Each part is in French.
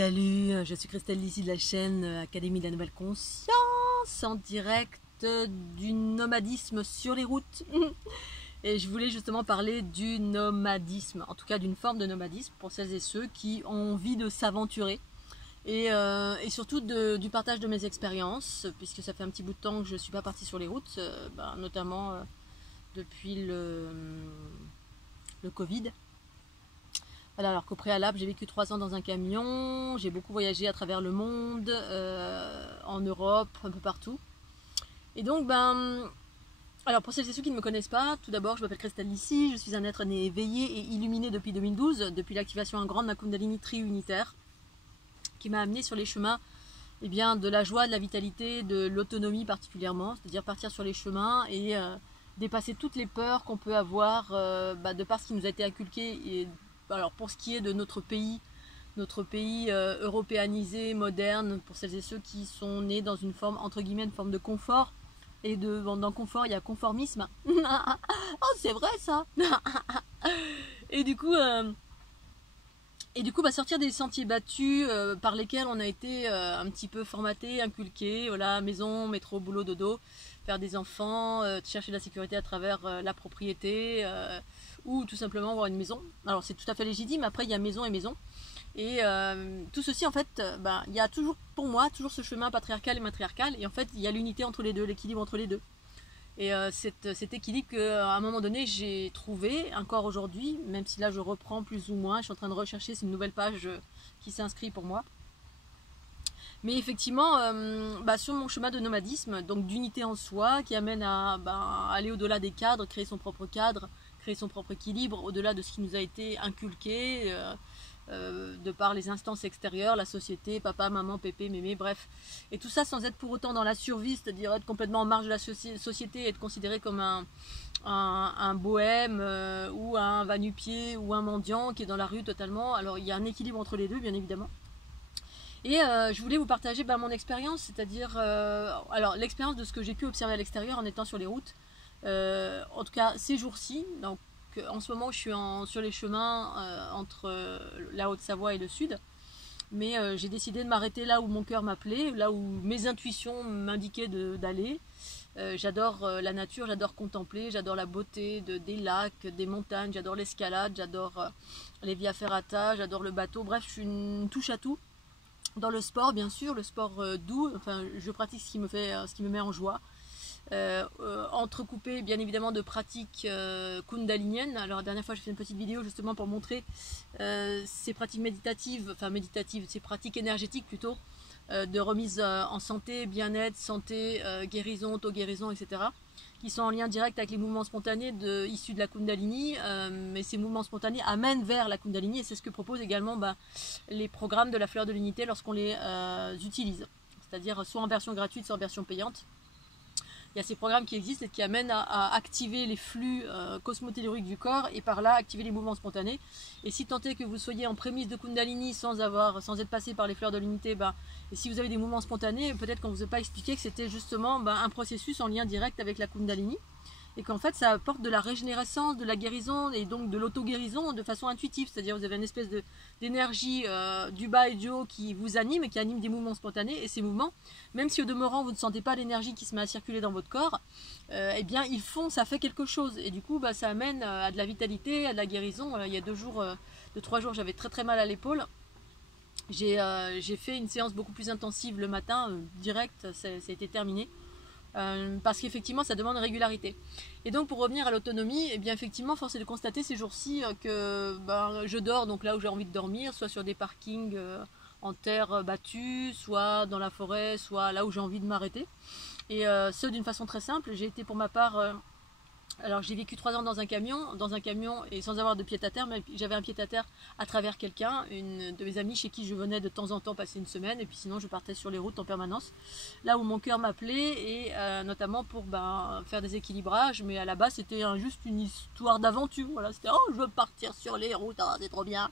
Salut, je suis Christelle ici de la chaîne Académie de la Nouvelle Conscience, en direct du nomadisme sur les routes. Et je voulais justement parler du nomadisme, en tout cas d'une forme de nomadisme pour celles et ceux qui ont envie de s'aventurer. Et surtout du partage de mes expériences, puisque ça fait un petit bout de temps que je ne suis pas partie sur les routes, notamment depuis le Covid. Voilà, alors qu'au préalable, j'ai vécu 3 ans dans un camion, j'ai beaucoup voyagé à travers le monde, en Europe, un peu partout. Et donc, alors pour celles et ceux qui ne me connaissent pas, tout d'abord, je m'appelle Christelle ici, je suis un être né éveillé et illuminé depuis 2012, depuis l'activation en grande de ma Kundalini tri-unitaire, qui m'a amené sur les chemins de la joie, de la vitalité, de l'autonomie particulièrement, c'est-à-dire partir sur les chemins et dépasser toutes les peurs qu'on peut avoir de par ce qui nous a été inculqué. Et, alors pour ce qui est de notre pays européanisé, moderne, pour celles et ceux qui sont nés dans une forme, entre guillemets, une forme de confort, et dans confort, il y a conformisme. Oh, c'est vrai ça. Et du coup, sortir des sentiers battus par lesquels on a été un petit peu formaté, inculqué, voilà, maison, métro, boulot, dodo, faire des enfants, chercher la sécurité à travers la propriété, ou tout simplement avoir une maison. Alors c'est tout à fait légitime, après il y a maison et maison. Et tout ceci en fait, il y a toujours, pour moi, toujours ce chemin patriarcal et matriarcal, et en fait il y a l'unité entre les deux, l'équilibre entre les deux. Et cet équilibre qu'à un moment donné j'ai trouvé, encore aujourd'hui, même si là je reprends plus ou moins, je suis en train de rechercher, c'est une nouvelle page qui s'inscrit pour moi. Mais effectivement, sur mon chemin de nomadisme, donc d'unité en soi, qui amène à aller au-delà des cadres, créer son propre cadre, créer son propre équilibre, au-delà de ce qui nous a été inculqué, de par les instances extérieures, la société, papa, maman, pépé, mémé, bref. Et tout ça sans être pour autant dans la survie, c'est-à-dire être complètement en marge de la société, être considéré comme un bohème ou un va-nu-pied ou un mendiant qui est dans la rue totalement. Alors il y a un équilibre entre les deux, bien évidemment. Et je voulais vous partager mon expérience, c'est-à-dire alors l'expérience de ce que j'ai pu observer à l'extérieur en étant sur les routes, en tout cas ces jours-ci. Donc en ce moment je suis sur les chemins entre la Haute-Savoie et le Sud, mais j'ai décidé de m'arrêter là où mon cœur m'appelait, là où mes intuitions m'indiquaient d'aller. J'adore la nature, j'adore contempler, j'adore la beauté des lacs, des montagnes, j'adore l'escalade, j'adore les via ferrata, j'adore le bateau, bref je suis une touche à tout. Dans le sport, bien sûr, le sport doux, enfin, je pratique ce qui me met en joie. Entrecoupé, bien évidemment, de pratiques kundaliniennes. Alors, la dernière fois, j'ai fait une petite vidéo justement pour montrer ces pratiques méditatives, ces pratiques énergétiques plutôt, de remise en santé, bien-être, santé, guérison, auto-guérison, etc., qui sont en lien direct avec les mouvements spontanés issus de la Kundalini, mais ces mouvements spontanés amènent vers la Kundalini, et c'est ce que proposent également les programmes de la fleur de l'unité lorsqu'on les utilise, c'est-à-dire soit en version gratuite, soit en version payante. Il y a ces programmes qui existent et qui amènent à activer les flux cosmotelluriques du corps et par là activer les mouvements spontanés. Et si tant est que vous soyez en prémisse de Kundalini sans être passé par les fleurs de l'unité, et si vous avez des mouvements spontanés, peut-être qu'on ne vous a pas expliqué que c'était justement un processus en lien direct avec la Kundalini. Et qu'en fait ça apporte de la régénérescence, de la guérison et donc de l'auto-guérison de façon intuitive. C'est-à-dire vous avez une espèce d'énergie du bas et du haut qui vous anime et qui anime des mouvements spontanés. Et ces mouvements, même si au demeurant vous ne sentez pas l'énergie qui se met à circuler dans votre corps, ça fait quelque chose. Et du coup ça amène à de la vitalité, à de la guérison. Il y a 3 jours j'avais très très mal à l'épaule. J'ai fait une séance beaucoup plus intensive le matin, direct, ça a été terminé. Parce qu'effectivement ça demande régularité. Et donc pour revenir à l'autonomie, effectivement force est de constater ces jours-ci que je dors donc là où j'ai envie de dormir, soit sur des parkings en terre battue, soit dans la forêt, soit là où j'ai envie de m'arrêter. Et ce d'une façon très simple. J'ai été pour ma part alors j'ai vécu 3 ans dans un camion et sans avoir de pied-à-terre, mais j'avais un pied-à-terre à travers quelqu'un, une de mes amies chez qui je venais de temps en temps passer une semaine, et puis sinon je partais sur les routes en permanence, là où mon cœur m'appelait, et notamment pour faire des équilibrages, mais à la base c'était juste une histoire d'aventure, voilà, c'était oh je veux partir sur les routes, oh, c'est trop bien,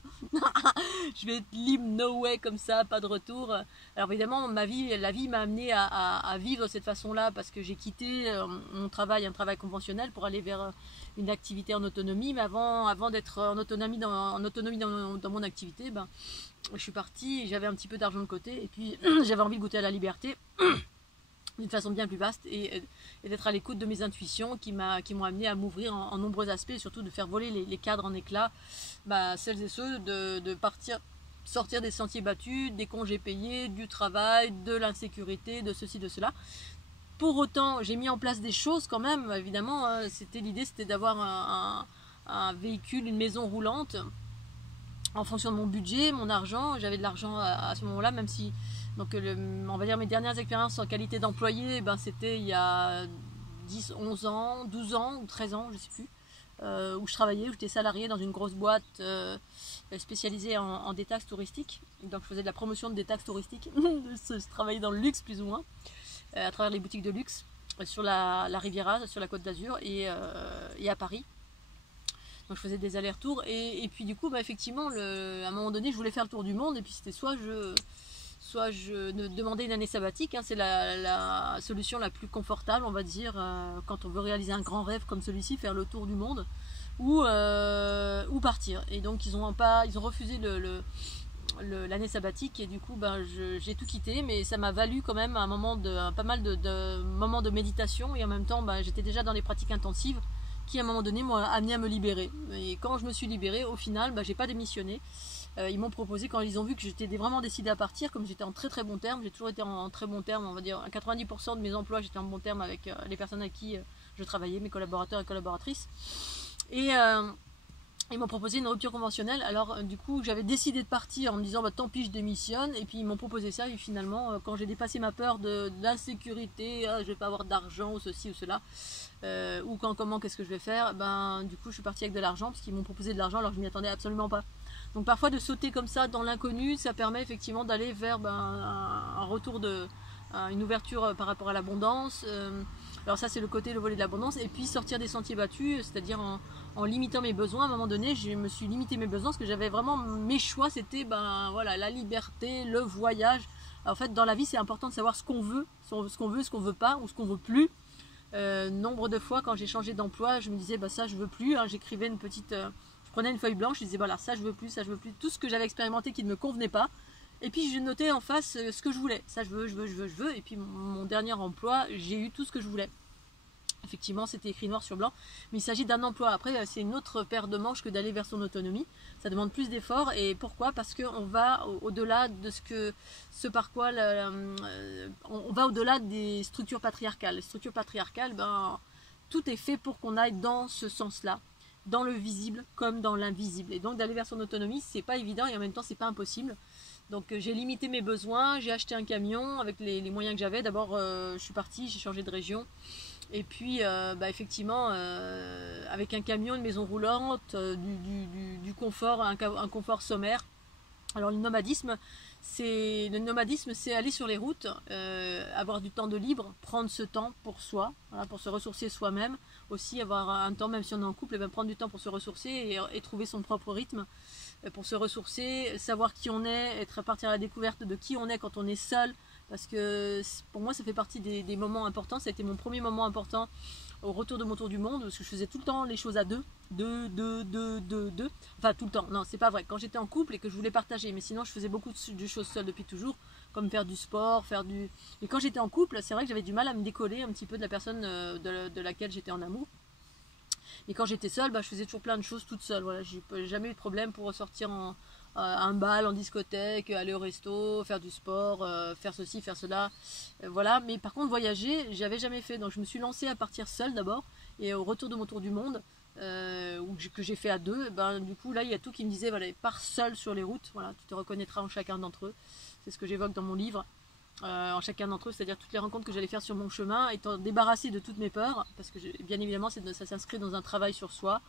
je vais être libre, no way, comme ça, pas de retour. Alors évidemment la vie m'a amené à vivre cette façon-là, parce que j'ai quitté mon travail, un travail conventionnel, pour aller aller vers une activité en autonomie. Mais avant d'être en autonomie dans mon activité, ben, je suis partie, j'avais un petit peu d'argent de côté et puis j'avais envie de goûter à la liberté d'une façon bien plus vaste et d'être à l'écoute de mes intuitions qui m'ont amené à m'ouvrir en nombreux aspects et surtout de faire voler les cadres en éclats, bah, celles et ceux de partir, sortir des sentiers battus, des congés payés, du travail, de l'insécurité, de ceci, de cela. Pour autant, j'ai mis en place des choses quand même, évidemment, hein, l'idée c'était d'avoir un véhicule, une maison roulante en fonction de mon budget, mon argent. J'avais de l'argent à ce moment-là, même si, donc on va dire mes dernières expériences en qualité d'employé, ben, c'était il y a 10, 11 ans, 12 ans ou 13 ans, je ne sais plus, où je travaillais, où j'étais salarié dans une grosse boîte spécialisée en détaxe touristique. Donc je faisais de la promotion de détaxe touristique, je travaillais dans le luxe plus ou moins, à travers les boutiques de luxe, sur la Riviera, sur la Côte d'Azur et à Paris. Donc je faisais des allers-retours et puis du coup bah, effectivement à un moment donné je voulais faire le tour du monde et puis c'était soit je demandais une année sabbatique, hein, c'est la solution la plus confortable on va dire quand on veut réaliser un grand rêve comme celui-ci, faire le tour du monde ou partir. Et donc ils ont refusé l'année sabbatique et du coup ben, j'ai tout quitté, mais ça m'a valu quand même pas mal de moments de méditation et en même temps ben, j'étais déjà dans les pratiques intensives qui à un moment donné m'ont amené à me libérer. Et quand je me suis libérée, au final, bah, j'ai pas démissionné. Ils m'ont proposé, quand ils ont vu que j'étais vraiment décidée à partir, comme j'étais en très très bon terme, j'ai toujours été en très bon terme, on va dire à 90% de mes emplois, j'étais en bon terme avec les personnes avec qui je travaillais, mes collaborateurs et collaboratrices. Et ils m'ont proposé une rupture conventionnelle. Alors du coup j'avais décidé de partir en me disant bah, tant pis je démissionne, et puis ils m'ont proposé ça et finalement quand j'ai dépassé ma peur de l'insécurité, je vais pas avoir d'argent ou ceci ou cela, ou comment qu'est-ce que je vais faire, ben du coup je suis partie avec de l'argent parce qu'ils m'ont proposé de l'argent alors que je m'y attendais absolument pas. Donc parfois de sauter comme ça dans l'inconnu, ça permet effectivement d'aller vers un retour une ouverture par rapport à l'abondance. Alors ça c'est le volet de l'abondance, et puis sortir des sentiers battus, c'est-à-dire en limitant mes besoins. À un moment donné je me suis limité mes besoins parce que j'avais vraiment mes choix, c'était ben voilà la liberté, le voyage. En fait dans la vie c'est important de savoir ce qu'on veut, ce qu'on veut pas ou ce qu'on veut plus. Nombre de fois quand j'ai changé d'emploi je me disais bah ça je veux plus, hein, j'écrivais une petite je prenais une feuille blanche, je disais voilà ça je veux plus, tout ce que j'avais expérimenté qui ne me convenait pas. Et puis je notais en face ce que je voulais. Ça je veux. Et puis mon dernier emploi, j'ai eu tout ce que je voulais. Effectivement, c'était écrit noir sur blanc. Mais il s'agit d'un emploi. Après, c'est une autre paire de manches que d'aller vers son autonomie. Ça demande plus d'efforts. Et pourquoi? Parce qu'on va au-delà de par quoi on va au-delà des structures patriarcales. Les structures patriarcales, ben, tout est fait pour qu'on aille dans ce sens-là, dans le visible comme dans l'invisible. Et donc d'aller vers son autonomie, c'est pas évident et en même temps c'est pas impossible. Donc j'ai limité mes besoins, j'ai acheté un camion avec les moyens que j'avais. D'abord je suis partie, j'ai changé de région. Et puis bah, effectivement avec un camion, une maison roulante, du confort, un confort sommaire. Alors le nomadisme c'est aller sur les routes, avoir du temps de libre, prendre ce temps pour soi, voilà, pour se ressourcer soi-même, aussi avoir un temps, même si on est en couple, et bien prendre du temps pour se ressourcer et trouver son propre rythme, pour se ressourcer, savoir qui on est, partir à la découverte de qui on est quand on est seul, parce que pour moi ça fait partie des moments importants. Ça a été mon premier moment important au retour de mon tour du monde, parce que je faisais tout le temps les choses à deux. Enfin tout le temps, non c'est pas vrai, quand j'étais en couple et que je voulais partager, mais sinon je faisais beaucoup de choses seule depuis toujours, comme faire du sport, mais quand j'étais en couple, c'est vrai que j'avais du mal à me décoller un petit peu de la personne de laquelle j'étais en amour. Et quand j'étais seule, bah, je faisais toujours plein de choses toute seule, voilà, j'ai jamais eu de problème pour ressortir un bal, en discothèque, aller au resto, faire du sport, faire ceci, faire cela, voilà. Mais par contre voyager, j'avais jamais fait, donc je me suis lancée à partir seule d'abord, et au retour de mon tour du monde, que j'ai fait à deux, ben, du coup là il y a tout qui me disait voilà, pars seul sur les routes, voilà, tu te reconnaîtras en chacun d'entre eux, c'est ce que j'évoque dans mon livre. En chacun d'entre eux, c'est-à-dire toutes les rencontres que j'allais faire sur mon chemin, étant débarrassée de toutes mes peurs, parce que bien évidemment ça s'inscrit dans un travail sur soi,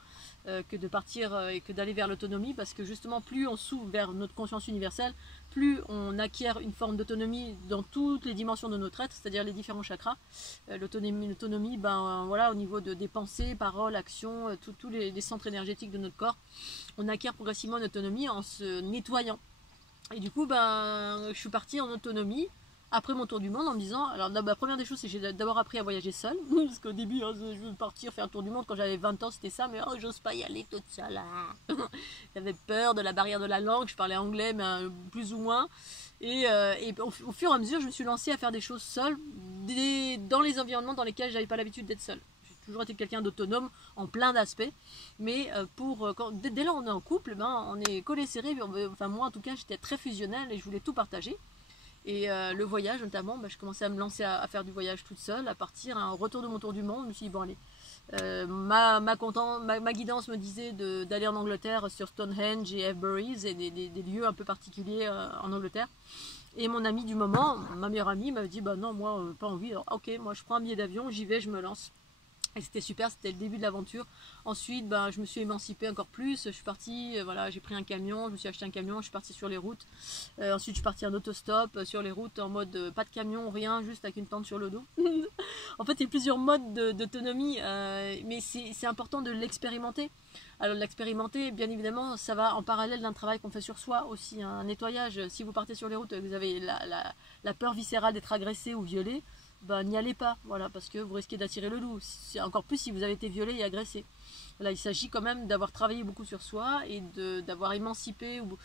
que de partir et que d'aller vers l'autonomie, parce que justement plus on s'ouvre vers notre conscience universelle, plus on acquiert une forme d'autonomie dans toutes les dimensions de notre être, c'est-à-dire les différents chakras. L'autonomie, ben, voilà, au niveau des pensées, paroles, actions, tous les centres énergétiques de notre corps, on acquiert progressivement une autonomie en se nettoyant. Et du coup, ben, je suis partie en autonomie, après mon tour du monde en me disant, alors la première des choses c'est que j'ai d'abord appris à voyager seule, parce qu'au début hein, je veux partir faire un tour du monde quand j'avais 20 ans, c'était ça, mais oh, j'ose pas y aller toute seule. J'avais peur de la barrière de la langue, je parlais anglais mais plus ou moins, et au fur et à mesure je me suis lancée à faire des choses seule, dans les environnements dans lesquels j'avais pas l'habitude d'être seule. J'ai toujours été quelqu'un d'autonome en plein d'aspects, mais dès lors on est en couple, ben, on est collé serré, enfin moi en tout cas j'étais très fusionnelle et je voulais tout partager. Et le voyage notamment, bah, je commençais à me lancer à faire du voyage toute seule, à partir, un retour de mon tour du monde, je me suis dit bon allez, ma guidance me disait d'aller en Angleterre sur Stonehenge et Avebury, et des lieux un peu particuliers en Angleterre. Et mon ami du moment, ma meilleure amie, m'avait dit bah non moi pas envie, alors ok moi je prends un billet d'avion, j'y vais, je me lance. Et c'était super, c'était le début de l'aventure. Ensuite, ben, je me suis émancipée encore plus. Je suis partie, voilà, j'ai pris un camion, je me suis acheté un camion, je suis partie sur les routes. Ensuite, je suis partie en autostop sur les routes en mode pas de camion, rien, juste avec une tente sur le dos. En fait, il y a plusieurs modes d'autonomie, mais c'est important de l'expérimenter. Alors, l'expérimenter, bien évidemment, ça va en parallèle d'un travail qu'on fait sur soi aussi, un nettoyage. Si vous partez sur les routes, vous avez la peur viscérale d'être agressé ou violé. Ben, n'y allez pas, voilà, parce que vous risquez d'attirer le loup. C'est encore plus si vous avez été violé et agressé. Là, il s'agit quand même d'avoir travaillé beaucoup sur soi et d'avoir émancipé ou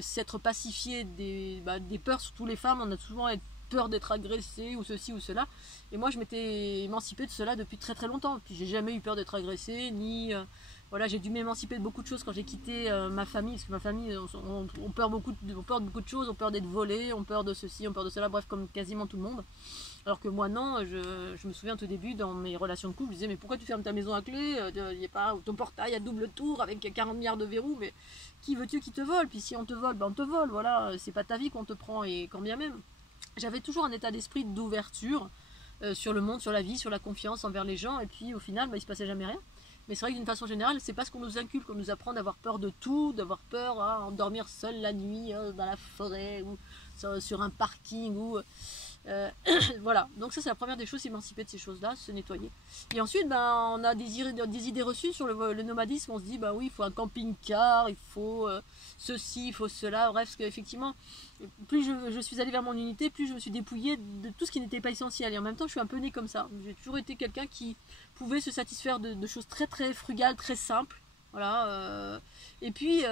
s'être pacifié des peurs. Surtout les femmes, on a souvent peur d'être agressée ou ceci ou cela. Et moi, je m'étais émancipée de cela depuis très très longtemps. Puis j'ai jamais eu peur d'être agressée, ni voilà, j'ai dû m'émanciper de beaucoup de choses quand j'ai quitté ma famille, parce que ma famille, on peur beaucoup de beaucoup de choses, on peur d'être volé, on peur de ceci, on peur de cela, bref, comme quasiment tout le monde. Alors que moi non, je me souviens au tout début dans mes relations de couple, je disais mais pourquoi tu fermes ta maison à clé, y a pas ton portail à double tour avec 40 milliards de verrous, mais qui veux-tu qui te vole? Puis si on te vole, ben on te vole, voilà, c'est pas ta vie qu'on te prend, et quand bien même. J'avais toujours un état d'esprit d'ouverture sur le monde, sur la vie, sur la confiance envers les gens, et puis au final, ben, il se passait jamais rien. Mais c'est vrai que d'une façon générale, c'est pas ce qu'on nous inculque, qu'on nous apprend d'avoir peur de tout, d'avoir peur à dormir seul la nuit dans la forêt ou sur un parking ou voilà. Donc ça c'est la première des choses, s'émanciper de ces choses-là, se nettoyer. Et ensuite, ben on a des idées reçues sur le nomadisme. On se dit bah oui, il faut un camping-car, il faut ceci, il faut cela. Bref, parce qu'effectivement, plus je suis allée vers mon unité, plus je me suis dépouillée de tout ce qui n'était pas essentiel. Et en même temps, je suis un peu née comme ça. J'ai toujours été quelqu'un qui pouvait se satisfaire de choses très très frugales, très simples. Voilà. Et puis,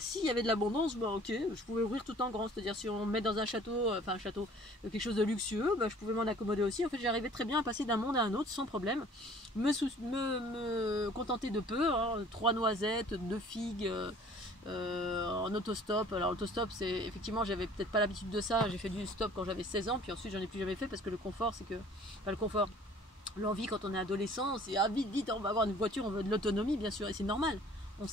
s'il y avait de l'abondance, bah, ok, je pouvais ouvrir tout en grand. C'est-à-dire, si on me met dans un château, enfin un château, quelque chose de luxueux, bah, je pouvais m'en accommoder aussi. En fait, j'arrivais très bien à passer d'un monde à un autre sans problème. Me contenter de peu, hein, 3 noisettes, 2 figues. En autostop. Alors autostop, c'est effectivement, j'avais peut-être pas l'habitude de ça, j'ai fait du stop quand j'avais 16 ans, puis ensuite j'en ai plus jamais fait parce que le confort, c'est que, enfin le confort, l'envie quand on est adolescent, c'est ah vite, on va avoir une voiture, on veut de l'autonomie bien sûr, et c'est normal.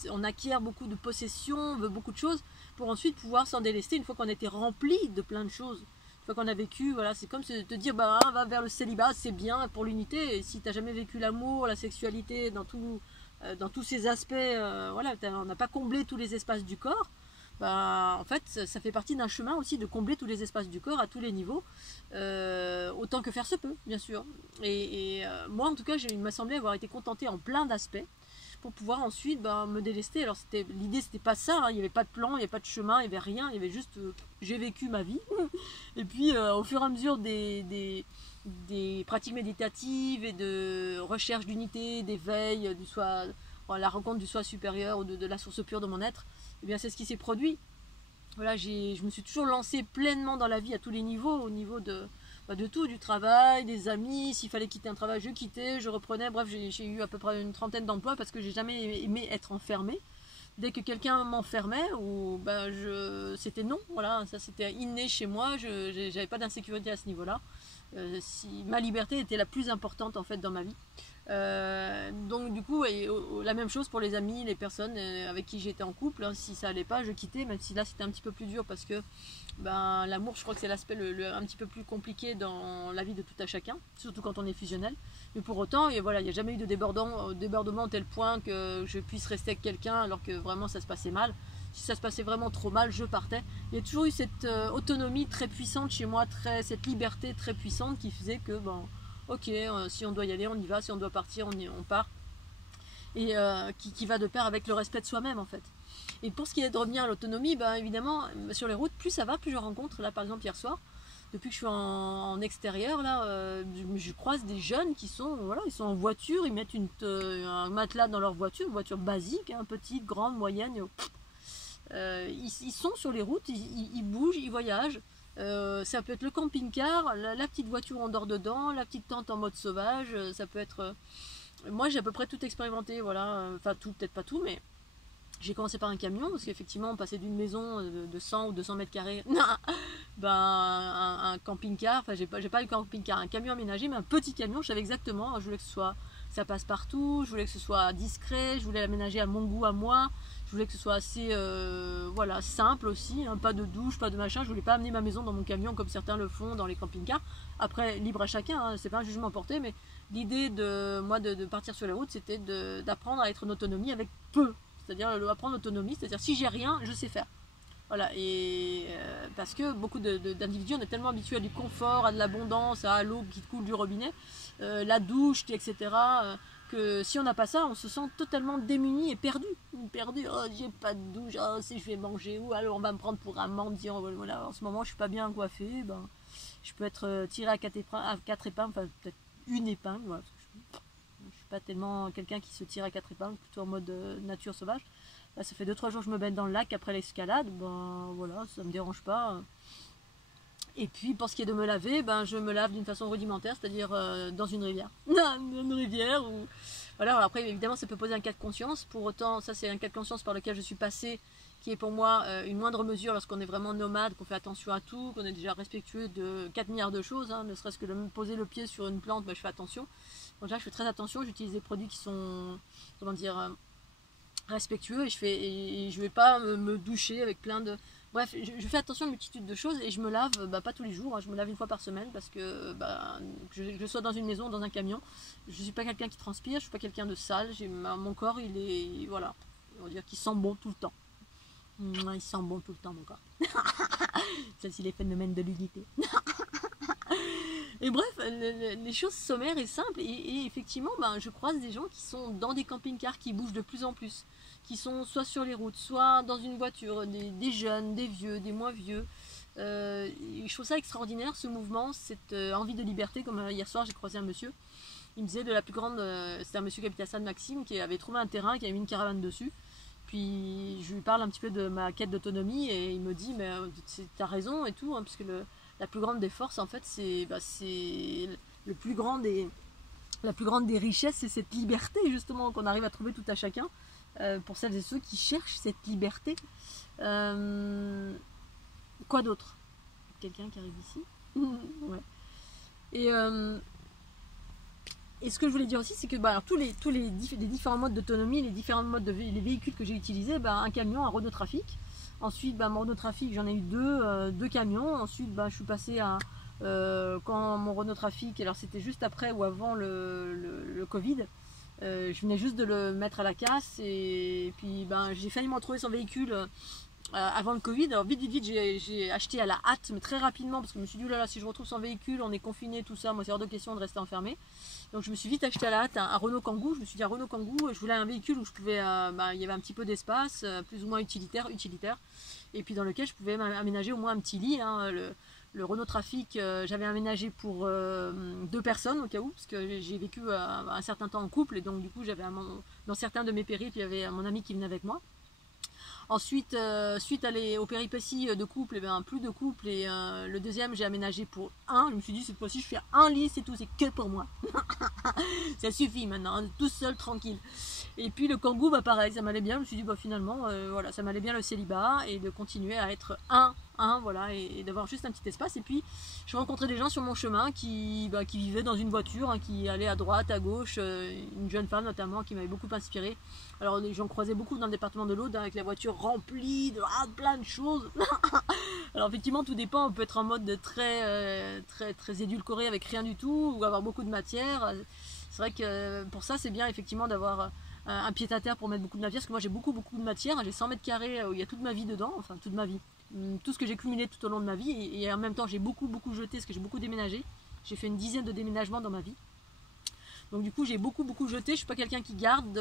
On acquiert beaucoup de possessions, on veut beaucoup de choses pour ensuite pouvoir s'en délester une fois qu'on a été rempli de plein de choses. Une fois qu'on a vécu, voilà, c'est comme te dire bah va vers le célibat, c'est bien pour l'unité, et si t'as jamais vécu l'amour, la sexualité dans tous ces aspects, voilà, on n'a pas comblé tous les espaces du corps, bah, en fait, ça fait partie d'un chemin aussi de combler tous les espaces du corps à tous les niveaux, autant que faire se peut, bien sûr. Et moi, en tout cas, il m'a semblé avoir été contentée en plein d'aspects pour pouvoir ensuite me délester. Alors, l'idée, c'était pas ça, hein, il n'y avait pas de plan, il n'y avait pas de chemin, il n'y avait rien, il y avait juste j'ai vécu ma vie. Et puis, au fur et à mesure des pratiques méditatives et de recherche d'unité, d'éveil, la rencontre du soi supérieur ou de la source pure de mon être, eh bien c'est ce qui s'est produit. Voilà, je me suis toujours lancée pleinement dans la vie à tous les niveaux, au niveau de tout, du travail, des amis. S'il fallait quitter un travail, je quittais, je reprenais. Bref, j'ai eu à peu près une trentaine d'emplois parce que j'ai jamais aimé être enfermée. Dès que quelqu'un m'enfermait, c'était non, voilà, ça c'était inné chez moi, je n'avais pas d'insécurité à ce niveau-là. Ma liberté était la plus importante en fait dans ma vie. Donc du coup, la même chose pour les amis, les personnes avec qui j'étais en couple, hein, si ça allait pas, je quittais, même si là c'était un petit peu plus dur parce que l'amour, je crois que c'est l'aspect un petit peu plus compliqué dans la vie de tout à chacun, surtout quand on est fusionnel. Mais pour autant, il n'y a jamais eu de débordement à tel point que je puisse rester avec quelqu'un alors que vraiment ça se passait mal. Si ça se passait vraiment trop mal, je partais. Il y a toujours eu cette autonomie très puissante chez moi, cette liberté très puissante qui faisait que, ok, si on doit y aller, on y va, si on doit partir, on part. Et qui va de pair avec le respect de soi-même en fait. Et pour ce qui est de revenir à l'autonomie, évidemment, sur les routes, plus ça va, plus je rencontre. Là par exemple hier soir, depuis que je suis en extérieur, là, je croise des jeunes qui sont, voilà, ils sont en voiture, ils mettent un matelas dans leur voiture, une voiture basique, hein, petite, grande, moyenne. Ils sont sur les routes, ils bougent, ils voyagent. Ça peut être le camping-car, la petite voiture on dort dedans, la petite tente en mode sauvage, ça peut être... moi j'ai à peu près tout expérimenté, voilà, enfin tout, peut-être pas tout, mais j'ai commencé par un camion, parce qu'effectivement on passait d'une maison de 100 ou 200 mètres carrés, ben, un camping-car, enfin j'ai pas le camping-car, un camion aménagé, mais un petit camion, je savais exactement, je voulais que ça passe partout, je voulais que ce soit discret, je voulais l'aménager à mon goût, à moi, je voulais que ce soit assez voilà, simple aussi, hein, pas de douche, pas de machin, je voulais pas amener ma maison dans mon camion comme certains le font dans les camping-cars. Après, libre à chacun, hein, c'est pas un jugement porté, mais l'idée de moi de partir sur la route, c'était d'apprendre à être en autonomie avec peu, c'est-à-dire apprendre l'autonomie, c'est-à-dire si j'ai rien, je sais faire. Voilà, et parce que beaucoup d'individus, on est tellement habitués à du confort, à de l'abondance, à l'eau qui coule du robinet, la douche, etc., que si on n'a pas ça, on se sent totalement démuni et perdu. Oh, j'ai pas de douche, oh, si je vais manger où, alors on va me prendre pour un mendiant, voilà, en ce moment je suis pas bien coiffée, ben, je peux être tiré à 4 épingles, enfin peut-être une épingle, voilà, parce que je suis pas tellement quelqu'un qui se tire à 4 épingles, plutôt en mode nature sauvage. Là, ça fait 2-3 jours que je me baigne dans le lac après l'escalade, ben voilà, ça me dérange pas. Et puis pour ce qui est de me laver, ben je me lave d'une façon rudimentaire, c'est-à-dire dans une rivière. Une rivière où... Voilà, alors après évidemment ça peut poser un cas de conscience, pour autant ça c'est un cas de conscience par lequel je suis passée, qui est pour moi une moindre mesure lorsqu'on est vraiment nomade, qu'on fait attention à tout, qu'on est déjà respectueux de 4 milliards de choses, hein, ne serait-ce que de poser le pied sur une plante, ben, je fais attention. Donc là je fais très attention, j'utilise des produits qui sont, comment dire, respectueux, et je vais pas me doucher avec plein de... Bref, je fais attention à une multitude de choses, et je me lave, bah, pas tous les jours, hein, je me lave une fois par semaine, parce que bah, je sois dans une maison, dans un camion, je suis pas quelqu'un qui transpire, je suis pas quelqu'un de sale, mon corps il est, voilà, on va dire qu'il sent bon tout le temps. Il sent bon tout le temps mon corps. Ça c'est les phénomènes de l'unité. Et bref, les choses sommaires et simples, et effectivement, ben, je croise des gens qui sont dans des camping-cars qui bougent de plus en plus, qui sont soit sur les routes, soit dans une voiture, des jeunes, des vieux, des moins vieux. Je trouve ça extraordinaire, ce mouvement, cette envie de liberté. Comme hier soir, j'ai croisé un monsieur, il me disait de la plus grande, c'était un monsieur qui habitait à Sainte-Maxime, qui avait trouvé un terrain, qui avait mis une caravane dessus. Puis je lui parle un petit peu de ma quête d'autonomie, et il me dit, mais t'as raison et tout, hein, parce que la plus grande des forces, en fait, c'est la plus grande des richesses, c'est cette liberté, justement, qu'on arrive à trouver tout à chacun, pour celles et ceux qui cherchent cette liberté. Quoi d'autre? Quelqu'un qui arrive ici? Ouais. Et ce que je voulais dire aussi, c'est que alors, tous les différents modes d'autonomie, les différents modes les véhicules que j'ai utilisés, un camion, un Renault Trafic. Ensuite, mon Renault Trafic, j'en ai eu deux camions. Ensuite, je suis passée à... quand mon Renault Trafic, alors c'était juste après ou avant le Covid, je venais juste de le mettre à la casse, et puis j'ai failli me retrouver sans véhicule avant le Covid. Alors vite, j'ai acheté à la hâte, mais très rapidement, parce que je me suis dit, oh là là, si je me retrouve sans véhicule, on est confiné, tout ça, moi c'est hors de question de rester enfermé. Donc je me suis vite acheté à la hâte un Renault Kangoo. Je me suis dit, un Renault Kangoo, je voulais un véhicule où je pouvais, il y avait un petit peu d'espace, plus ou moins utilitaire, et puis dans lequel je pouvais aménager au moins un petit lit, hein. Le Renault Trafic, j'avais aménagé pour 2 personnes au cas où, parce que j'ai vécu un certain temps en couple, et donc du coup dans certains de mes périples, il y avait mon ami qui venait avec moi. Ensuite, suite aux péripéties de couple, plus de couple, et le deuxième j'ai aménagé pour 1. Je me suis dit, cette fois-ci je fais un lit, c'est tout, c'est que pour moi. Ça suffit maintenant, hein, tout seul, tranquille. Et puis le Kangoo, pareil, ça m'allait bien. Je me suis dit, finalement, voilà, ça m'allait bien le célibat, et de continuer à être voilà, et d'avoir juste un petit espace. Et puis je rencontrais des gens sur mon chemin qui vivaient dans une voiture, hein, qui allaient à droite, à gauche, une jeune femme notamment qui m'avait beaucoup inspirée. Alors j'en croisais beaucoup dans le département de l'Aude, hein, avec la voiture remplie de plein de choses. Alors effectivement tout dépend, on peut être en mode très édulcoré avec rien du tout, ou avoir beaucoup de matière. C'est vrai que pour ça c'est bien effectivement d'avoir un pied-à-terre pour mettre beaucoup de matière, parce que moi j'ai beaucoup de matière, j'ai 100 mètres carrés où il y a toute ma vie dedans, enfin toute ma vie, tout ce que j'ai cumulé tout au long de ma vie, et en même temps j'ai beaucoup jeté, parce que j'ai beaucoup déménagé. J'ai fait une dizaine de déménagements dans ma vie, donc du coup j'ai beaucoup jeté. Je suis pas quelqu'un qui garde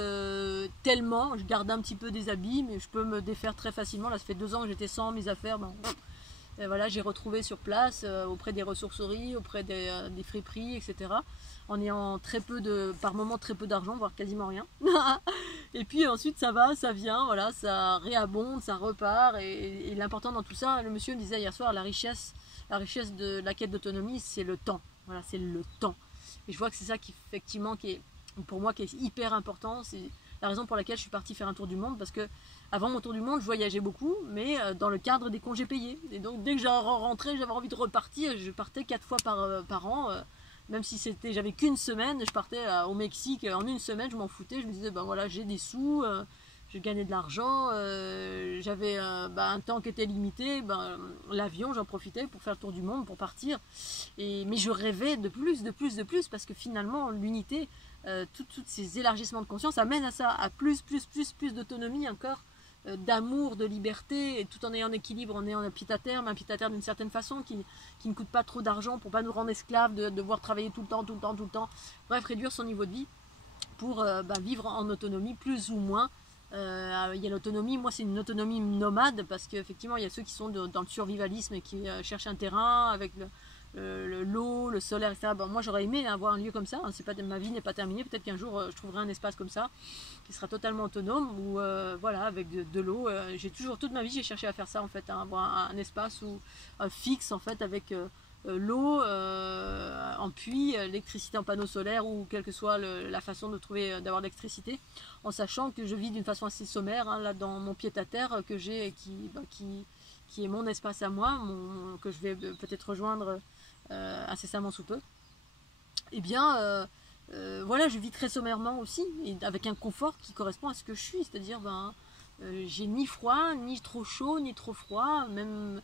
tellement, je garde un petit peu des habits, mais je peux me défaire très facilement. Là ça fait 2 ans que j'étais sans mes affaires, Voilà, j'ai retrouvé sur place, auprès des ressourceries, auprès des friperies, etc. En ayant par moment très peu d'argent, voire quasiment rien. Et puis ensuite ça va, ça vient, voilà, ça réabonde, ça repart. Et l'important dans tout ça, le monsieur me disait hier soir, la richesse de la quête d'autonomie, c'est le temps. Voilà, c'est le temps. Et je vois que c'est ça qui, effectivement, pour moi, qui est hyper important. C'est la raison pour laquelle je suis partie faire un tour du monde, parce que avant mon tour du monde, je voyageais beaucoup, mais dans le cadre des congés payés. Et donc dès que je rentrais, j'avais envie de repartir, je partais 4 fois par an. Même si j'avais qu'une semaine, je partais au Mexique en une semaine, je m'en foutais. Je me disais, ben voilà, j'ai des sous, je gagnais de l'argent, j'avais un temps qui était limité, l'avion, j'en profitais pour faire le tour du monde, pour partir. Mais je rêvais de plus, parce que finalement, l'unité, tous ces élargissements de conscience amènent à ça, à plus d'autonomie encore, d'amour, de liberté, et tout en ayant un équilibre, en ayant un pied à terre d'une certaine façon, qui ne coûte pas trop d'argent pour pas nous rendre esclaves, de devoir travailler tout le temps. Bref, réduire son niveau de vie pour vivre en autonomie, plus ou moins. Il y a l'autonomie, moi c'est une autonomie nomade, parce qu'effectivement il y a ceux qui sont dans le survivalisme et qui cherchent un terrain avec l'eau, le solaire, etc. Bon, moi j'aurais aimé avoir un lieu comme ça, hein. Ma vie n'est pas terminée, peut-être qu'un jour je trouverai un espace comme ça qui sera totalement autonome, ou voilà, avec de l'eau. Toute ma vie j'ai cherché à faire ça en fait, hein, avoir un espace fixe en fait, avec l'eau en puits, l'électricité en panneau solaire, ou quelle que soit la façon de trouver d'avoir de l'électricité, en sachant que je vis d'une façon assez sommaire, hein, là dans mon pied à terre que j'ai, qui est mon espace à moi, que je vais peut-être rejoindre incessamment sous peu. Et bien voilà, je vis très sommairement aussi, et avec un confort qui correspond à ce que je suis, c'est-à-dire j'ai ni froid, ni trop chaud, ni trop froid, même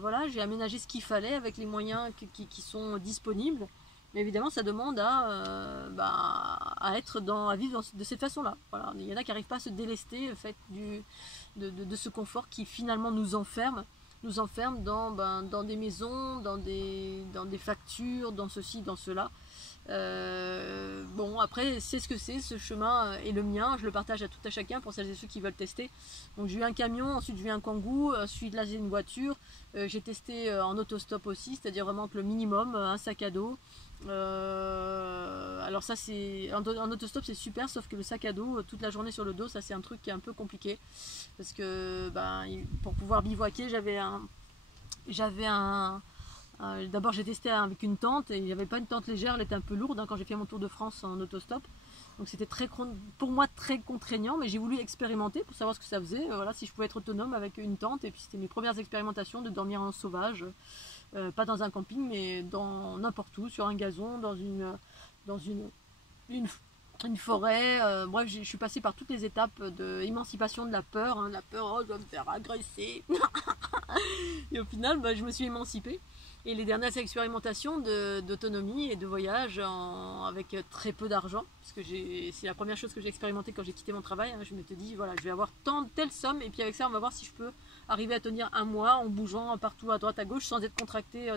voilà, j'ai aménagé ce qu'il fallait avec les moyens qui sont disponibles. Mais évidemment, ça demande à vivre de cette façon-là. Voilà. Il y en a qui n'arrivent pas à se délester de ce confort qui finalement nous enferme dans des maisons, dans des factures, dans ceci, dans cela. Bon, après, c'est ce que c'est, ce chemin est le mien, je le partage à tout à chacun pour celles et ceux qui veulent tester. Donc j'ai eu un camion, ensuite j'ai eu un Kangoo, ensuite là j'ai une voiture, j'ai testé en autostop aussi, c'est-à-dire vraiment que le minimum, un sac à dos. Alors ça c'est en autostop c'est super, sauf que le sac à dos toute la journée sur le dos, ça c'est un truc qui est un peu compliqué, parce que pour pouvoir bivouaquer d'abord j'ai testé avec une tente, et il n'y avait pas une tente légère, elle était un peu lourde, hein, quand j'ai fait mon tour de France en autostop. Donc c'était pour moi très contraignant, mais j'ai voulu expérimenter pour savoir ce que ça faisait, voilà, si je pouvais être autonome avec une tente. Et puis c'était mes premières expérimentations de dormir en sauvage, pas dans un camping, mais n'importe où, sur un gazon, dans une forêt. Bref, je suis passée par toutes les étapes d'émancipation de la peur, hein, la peur, oh je vais me faire agresser. Et au final je me suis émancipée. Et les dernières expérimentations d'autonomie et de voyage avec très peu d'argent, parce que c'est la première chose que j'ai expérimenté quand j'ai quitté mon travail, hein. Je m'étais dit, voilà, je vais avoir telle somme, et puis avec ça on va voir si je peux arriver à tenir un mois en bougeant partout à droite à gauche sans être contracté,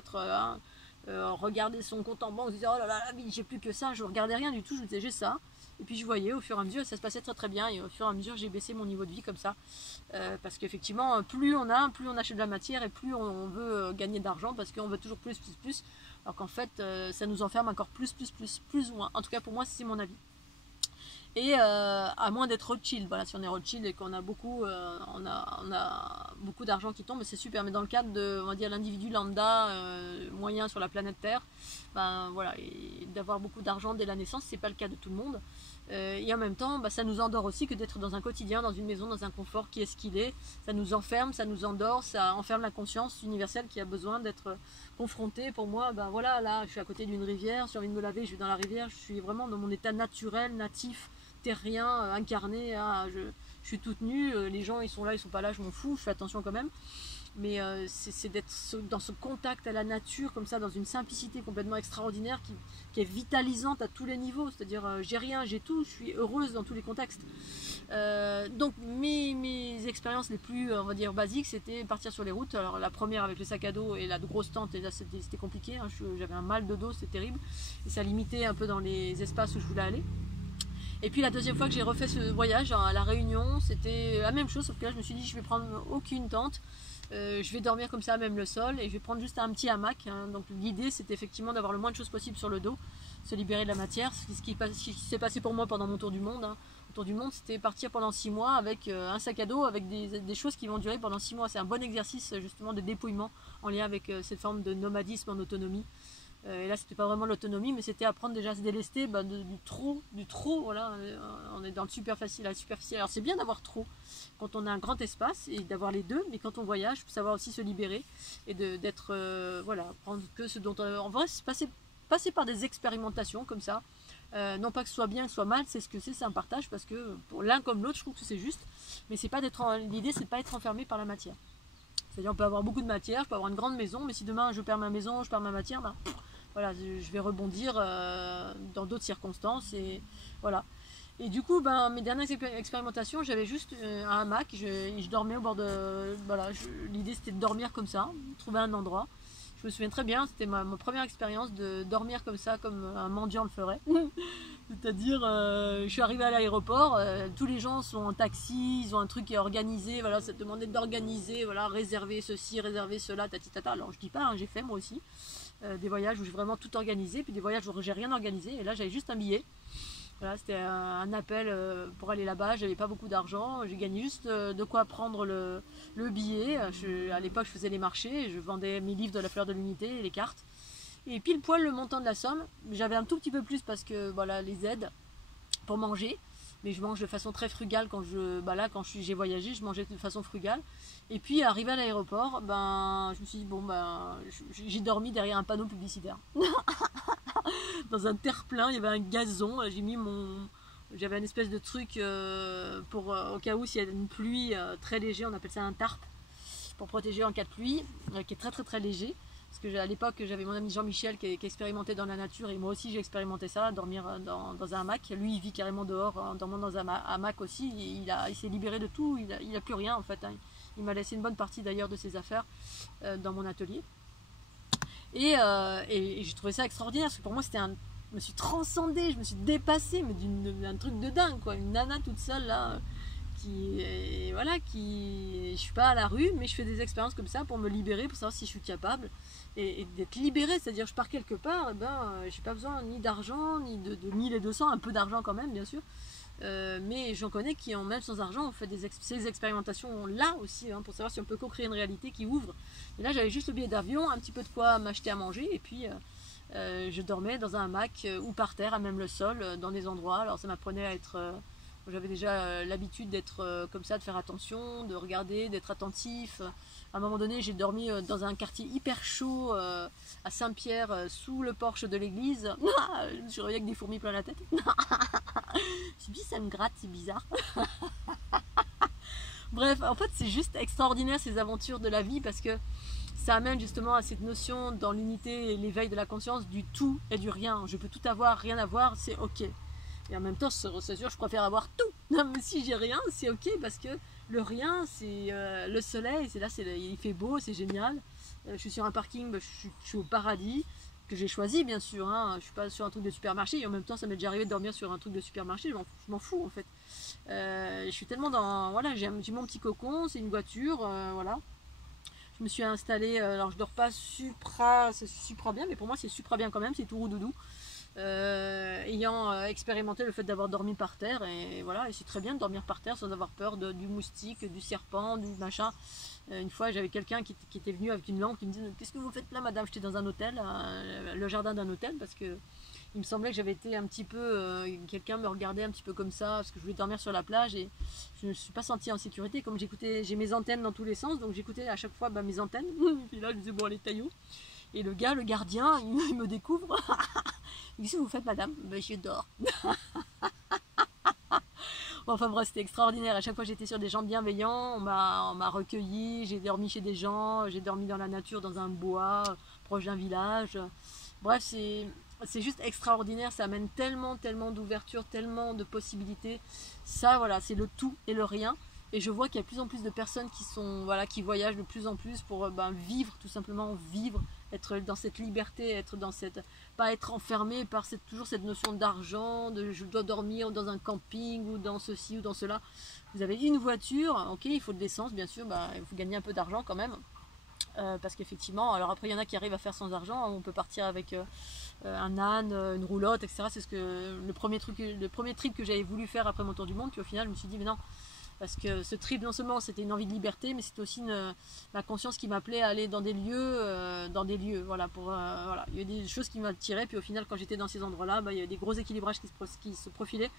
regarder son compte en banque, se dire, oh là là, j'ai plus que ça, je regardais rien du tout, je me disais j'ai ça. Et puis je voyais au fur et à mesure, ça se passait très très bien, et au fur et à mesure j'ai baissé mon niveau de vie comme ça, parce qu'effectivement plus on achète de la matière, et plus on veut gagner d'argent, parce qu'on veut toujours plus, alors qu'en fait ça nous enferme encore plus ou moins. En tout cas pour moi c'est mon avis. Et à moins d'être Rothschild, voilà, si on est Rothschild et qu'on a beaucoup, on a beaucoup d'argent qui tombe, c'est super. Mais dans le cadre de, on va dire, l'individu lambda moyen sur la planète Terre, voilà, et d'avoir beaucoup d'argent dès la naissance, c'est pas le cas de tout le monde. Et en même temps, ça nous endort aussi que d'être dans un quotidien, dans une maison, dans un confort qui est ce qu'il est. Ça nous enferme, ça nous endort, ça enferme la conscience universelle qui a besoin d'être confrontée. Pour moi, voilà, là, je suis à côté d'une rivière, j'ai envie de me laver, je vais dans la rivière, je suis vraiment dans mon état naturel, natif, terrien, incarné, hein, je suis toute nue, les gens ils sont là, ils sont pas là, je m'en fous, je fais attention quand même. Mais c'est d'être dans ce contact à la nature, comme ça, dans une simplicité complètement extraordinaire qui est vitalisante à tous les niveaux. C'est-à-dire, j'ai rien, j'ai tout, je suis heureuse dans tous les contextes. Donc, mes expériences les plus, on va dire, basiques, c'était partir sur les routes. Alors, la première avec le sac à dos et la grosse tente, et là, c'était compliqué. Hein, j'avais un mal de dos, c'était terrible. Et ça limitait un peu dans les espaces où je voulais aller. Et puis la deuxième fois que j'ai refait ce voyage à La Réunion, c'était la même chose, sauf que là je me suis dit je vais prendre aucune tente, je vais dormir comme ça, même le sol, et je vais prendre juste un petit hamac, hein. Donc l'idée c'est effectivement d'avoir le moins de choses possible sur le dos, se libérer de la matière, ce qui s'est passé pour moi pendant mon tour du monde, hein. Le tour du monde, c'était partir pendant 6 mois avec un sac à dos, avec des choses qui vont durer pendant 6 mois. C'est un bon exercice justement de dépouillement en lien avec cette forme de nomadisme en autonomie. Et là, c'était pas vraiment l'autonomie, mais c'était apprendre déjà à se délester du trop, voilà. On est dans le superficiel, la superficielle. Alors c'est bien d'avoir trop quand on a un grand espace et d'avoir les deux, mais quand on voyage, il faut savoir aussi se libérer et d'être, voilà, prendre que ce dont on va passer par des expérimentations comme ça. Non pas que ce soit bien, que ce soit mal, c'est ce que c'est un partage, parce que pour l'un comme l'autre, je trouve que c'est juste, mais c'est pas l'idée, c'est de pas être enfermé par la matière. C'est-à-dire, on peut avoir beaucoup de matière, je peux avoir une grande maison, mais si demain je perds ma maison, je perds ma matière, ben, voilà, je vais rebondir dans d'autres circonstances, et voilà. Et du coup, ben, mes dernières expérimentations, j'avais juste un hamac, je dormais au bord de... Voilà, l'idée c'était de dormir comme ça, trouver un endroit. Je me souviens très bien, c'était ma première expérience de dormir comme ça, comme un mendiant le ferait. C'est-à-dire, je suis arrivée à l'aéroport, tous les gens sont en taxi, ils ont un truc qui est organisé, voilà, ça te demandait d'organiser, voilà, réserver ceci, réserver cela, tatitata. Alors je dis pas, hein, j'ai fait moi aussi des voyages où j'ai vraiment tout organisé, puis des voyages où j'ai rien organisé, et là j'avais juste un billet. Voilà, c'était un appel pour aller là-bas, j'avais pas beaucoup d'argent, j'ai gagné juste de quoi prendre le billet. À l'époque je faisais les marchés, je vendais mes livres de la fleur de l'unité et les cartes. Et pile poil le montant de la somme, j'avais un tout petit peu plus parce que voilà, les aides pour manger, mais je mange de façon très frugale quand j'ai voyagé, je mangeais de façon frugale. Et puis arrivé à l'aéroport, ben je me suis dit bon ben j'ai dormi derrière un panneau publicitaire. Dans un terre-plein, il y avait un gazon, j'avais un espèce de truc pour au cas où s'il y a une pluie très léger, on appelle ça un tarp, pour protéger en cas de pluie, qui est très très très léger. Parce que à l'époque, j'avais mon ami Jean-Michel qui expérimentait dans la nature, et moi aussi j'ai expérimenté ça, dormir dans un hamac. Lui, il vit carrément dehors, en dormant dans un hamac aussi. Il s'est libéré de tout, il a plus rien en fait, hein. Il m'a laissé une bonne partie d'ailleurs de ses affaires dans mon atelier. Et j'ai trouvé ça extraordinaire, parce que pour moi, je me suis transcendée, je me suis dépassée, mais d'un truc de dingue, quoi. Une nana toute seule là, je suis pas à la rue, mais je fais des expériences comme ça pour me libérer, pour savoir si je suis capable et d'être libérée. C'est-à-dire, je pars quelque part, et ben j'ai pas besoin ni d'argent, ni de 1200, un peu d'argent quand même bien sûr, mais j'en connais qui ont, même sans argent, on fait ces expérimentations là aussi, hein, pour savoir si on peut co-créer une réalité qui ouvre. Et là j'avais juste le billet d'avion, un petit peu de quoi m'acheter à manger, et puis je dormais dans un hamac ou par terre, à même le sol, dans des endroits. Alors ça m'apprenait à être j'avais déjà l'habitude d'être comme ça, de faire attention, de regarder, d'être attentif. À un moment donné, j'ai dormi dans un quartier hyper chaud à Saint-Pierre, sous le porche de l'église. Je me suis réveillée avec des fourmis plein la tête. Je me suis dit, ça me gratte, c'est bizarre. Bref, en fait, c'est juste extraordinaire ces aventures de la vie, parce que ça amène justement à cette notion dans l'unité et l'éveil de la conscience du tout et du rien. Je peux tout avoir, rien avoir, c'est ok. Et en même temps, c'est sûr, je préfère avoir tout. Non, mais si j'ai rien, c'est ok, parce que le rien, c'est le soleil, il fait beau, c'est génial. Je suis sur un parking, je suis au paradis, que j'ai choisi bien sûr, hein. Je suis pas sur un truc de supermarché, et en même temps, ça m'est déjà arrivé de dormir sur un truc de supermarché, je m'en fous en fait. Je suis tellement dans... Voilà, j'ai mon petit cocon, c'est une voiture, voilà. Je me suis installée, alors je dors pas supra bien, mais pour moi c'est supra bien quand même, c'est tout roudoudou. Ayant expérimenté le fait d'avoir dormi par terre, et voilà, et c'est très bien de dormir par terre sans avoir peur du moustique, du serpent, du machin. Une fois j'avais quelqu'un qui était venu avec une lampe, qui me disait qu'est-ce que vous faites là madame, j'étais dans un hôtel, le jardin d'un hôtel, parce que il me semblait que j'avais été un petit peu, quelqu'un me regardait un petit peu comme ça, parce que je voulais dormir sur la plage, et je ne me suis pas sentie en sécurité, comme j'ai mes antennes dans tous les sens, donc j'écoutais à chaque fois mes antennes, et puis là je me disais bon allez taillot. Et le gardien, il me découvre. Il dit, qu'est-ce que vous faites madame? Ben, je dors. Bon, enfin bref, c'était extraordinaire. À chaque fois j'étais sur des gens bienveillants, on m'a recueilli, j'ai dormi chez des gens, j'ai dormi dans la nature, dans un bois, proche d'un village. Bref, c'est juste extraordinaire, ça amène tellement d'ouverture, tellement de possibilités. Ça, voilà, c'est le tout et le rien. Et je vois qu'il y a de plus en plus de personnes qui sont, voilà, qui voyagent de plus en plus pour vivre, tout simplement vivre, être dans cette liberté, être dans cette, pas être enfermé par toujours cette notion d'argent, de je dois dormir dans un camping ou dans ceci ou dans cela. Vous avez une voiture, ok, il faut de l'essence bien sûr, il faut gagner un peu d'argent quand même. Parce qu'effectivement, alors après il y en a qui arrivent à faire sans argent, on peut partir avec un âne, une roulotte, etc. C'est le premier trip que j'avais voulu faire après mon tour du monde, puis au final je me suis dit mais non, parce que ce trip non seulement c'était une envie de liberté, mais c'était aussi ma conscience qui m'appelait à aller dans des lieux, voilà, voilà. Il y a des choses qui m'attiraient, puis au final quand j'étais dans ces endroits-là, il y avait des gros équilibrages qui se profilaient,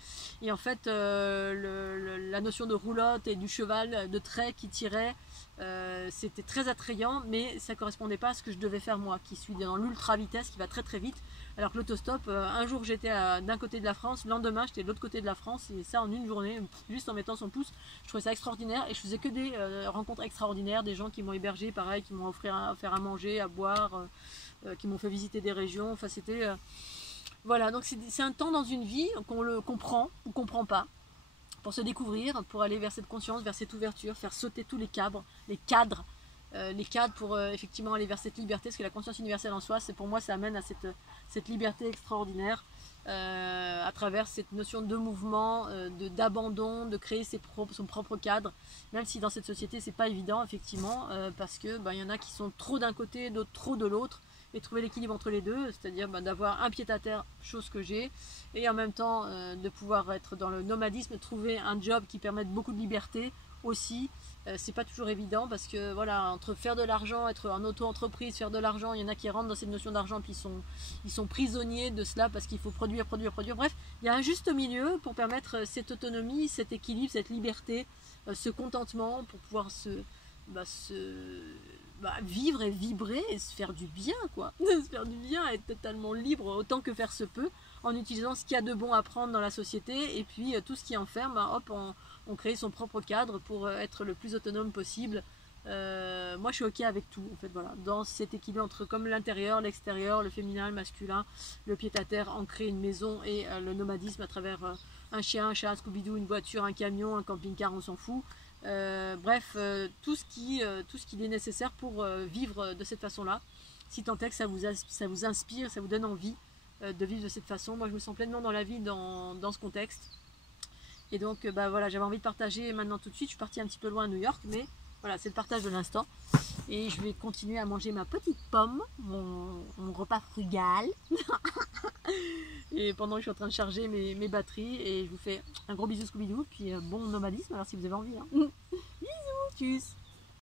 et en fait la notion de roulotte et du cheval de trait qui tirait, c'était très attrayant, mais ça correspondait pas à ce que je devais faire moi, qui suis dans l'ultra vitesse, qui va très très vite, alors que l'autostop, un jour j'étais d'un côté de la France, le lendemain j'étais de l'autre côté de la France, et ça en une journée, juste en mettant son pouce. Je trouvais ça extraordinaire, et je faisais que des rencontres extraordinaires, des gens qui m'ont hébergé, pareil, qui m'ont offert à manger, à boire, qui m'ont fait visiter des régions. Enfin c'était voilà, donc c'est un temps dans une vie qu'on prend ou qu'on prend pas, pour se découvrir, pour aller vers cette conscience, vers cette ouverture, faire sauter tous les cadres pour effectivement aller vers cette liberté, parce que la conscience universelle en soi, pour moi ça amène à cette liberté extraordinaire, à travers cette notion de mouvement, d'abandon, de créer son propre cadre, même si dans cette société c'est pas évident effectivement, parce que il y en a qui sont trop d'un côté, d'autres trop de l'autre, et trouver l'équilibre entre les deux, c'est-à-dire d'avoir un pied à terre, chose que j'ai, et en même temps de pouvoir être dans le nomadisme, trouver un job qui permette beaucoup de liberté aussi. C'est pas toujours évident, parce que voilà, entre faire de l'argent, être en auto-entreprise, faire de l'argent, il y en a qui rentrent dans cette notion d'argent, puis ils sont prisonniers de cela parce qu'il faut produire. Bref, il y a un juste milieu pour permettre cette autonomie, cet équilibre, cette liberté, ce contentement, pour pouvoir vivre et vibrer et se faire du bien, quoi. Se faire du bien, être totalement libre autant que faire se peut, en utilisant ce qu'il y a de bon à prendre dans la société, et puis tout ce qui enferme, hop, on crée son propre cadre pour être le plus autonome possible. Moi je suis ok avec tout en fait, voilà, dans cet équilibre entre comme l'intérieur, l'extérieur, le féminin, le masculin, le pied-à-terre, ancrer une maison, et le nomadisme à travers un chien, un chat, un Scooby-Doo, une voiture, un camion, un camping-car, on s'en fout. Bref, tout ce qui est nécessaire pour vivre de cette façon-là, si tant est que ça vous inspire, ça vous donne envie de vivre de cette façon. Moi je me sens pleinement dans la vie dans ce contexte, et donc voilà, j'avais envie de partager maintenant tout de suite. Je suis partie un petit peu loin à New York, mais voilà, c'est le partage de l'instant, et je vais continuer à manger ma petite pomme, mon repas frugal et pendant que je suis en train de charger mes batteries, et je vous fais un gros bisou Scooby-Doo, puis bon nomadisme alors si vous avez envie, hein. Bisous, tchuss.